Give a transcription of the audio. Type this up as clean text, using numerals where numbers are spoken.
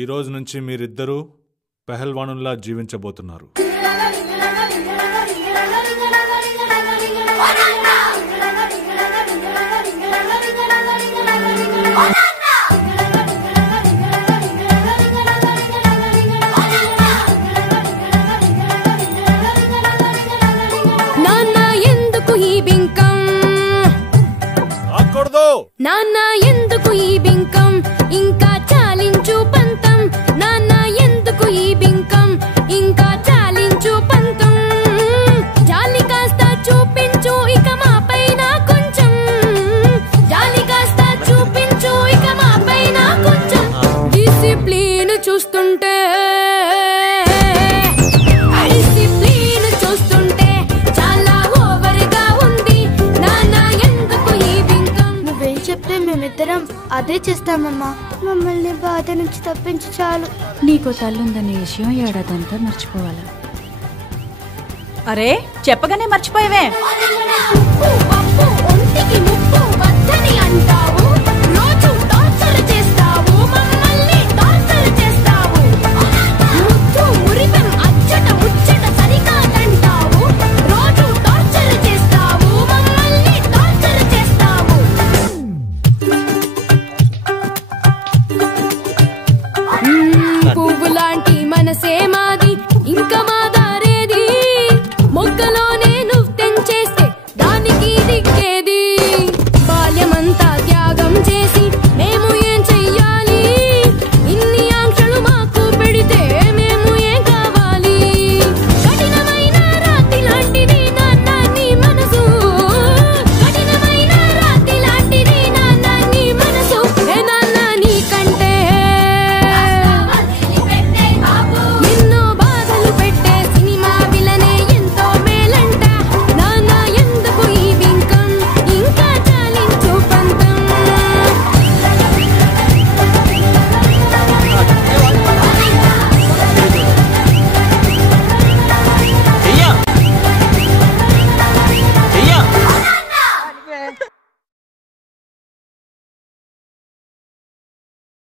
ఈ రోజు నుంచి మీరిద్దరూ పెహల్వానుల్లా జీవించబోతున్నారు. నాన్న ఎందుకు ఈ బింకం? నాన్న ఎందుకు ఈ బింకం? ఇంకా చాలించు పంతం. నాన్న ఎందుకు ఈ బింకం? ఇంకా చాలించు పంతం. జాలి కాస్త చూపించు ఇక మా పైన కొంచెం. జాలి కాస్త చూపించు ఇక మా పైన కొంచెం. డిసిప్లిన్ చూస్తుంటే మేమిద్దరం అదే చేస్తామమ్మా. మమ్మల్ని బాధ నుంచి తప్పించి చాలు. నీకో తల్లుందనే విషయం ఏడాదంతా మర్చిపోవాలా? అరే చెప్పగానే మర్చిపోయావే. పువ్వులాంటి మనసే